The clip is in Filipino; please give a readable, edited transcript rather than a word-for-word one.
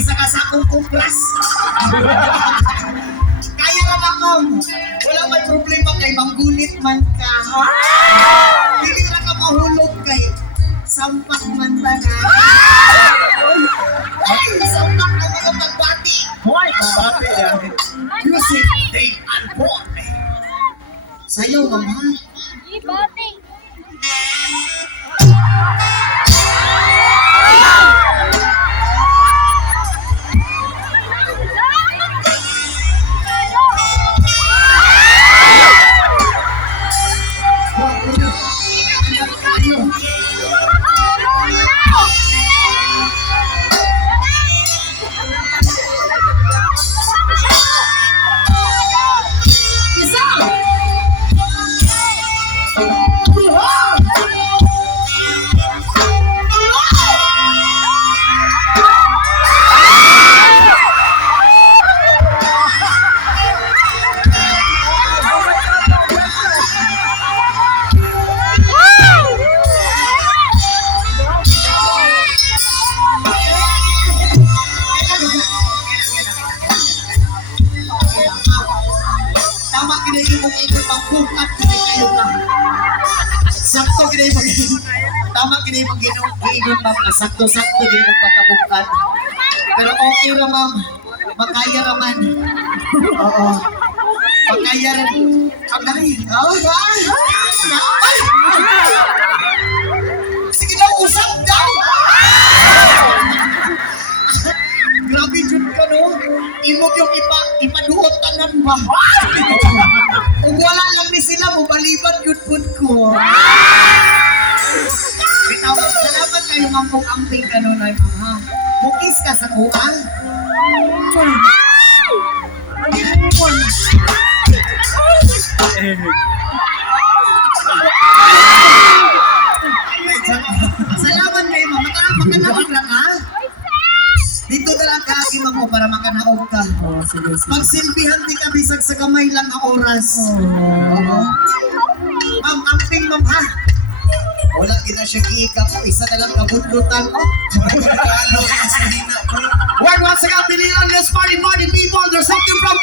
isa ka sa akong kumpras. Kaya na lang, ma'am. Wala may problema kay manggunit man ka. Hindi na ka mahulog kay sampak man ba na. Ay, sampak na mga pagbati. Hoy, pambati yan. Music, day and boy. Sayaw, ma'am, ha? Iboting. Tama kinayin mong ikot ang bukat kayo ka. Sakto kinayin mong tama kinayin mong giingon, ma'am. Sakto-sakto kinayin mong pagkabukat. Pero okay ra, ma'am. Makaya raman. Oo. Makaya rin. Ang galing. Oh, ay! Ay! Sige daw, usap daw! Grabe dyan ka, no? Imog yung ipaduot tanan ba? Kung wala lang ni sila, mabaliban yun ko. Bitaw, salamat kayo nga kung amping ka nun ay mga. Bukis ka sa kuang. Salamat kayo, mama. Makanawag lang, ha? Dito na lang kaagi mo para makanawag ka. Oh, sige, sige. Magsilbihan di ka bisag sa kamay lang ang oras. Oo. Ma'am, amping, ma'am, ha? Wala gina siya kiika ko. Isa na lang kabutlutan ko. One once again, believe on this party people. There's something from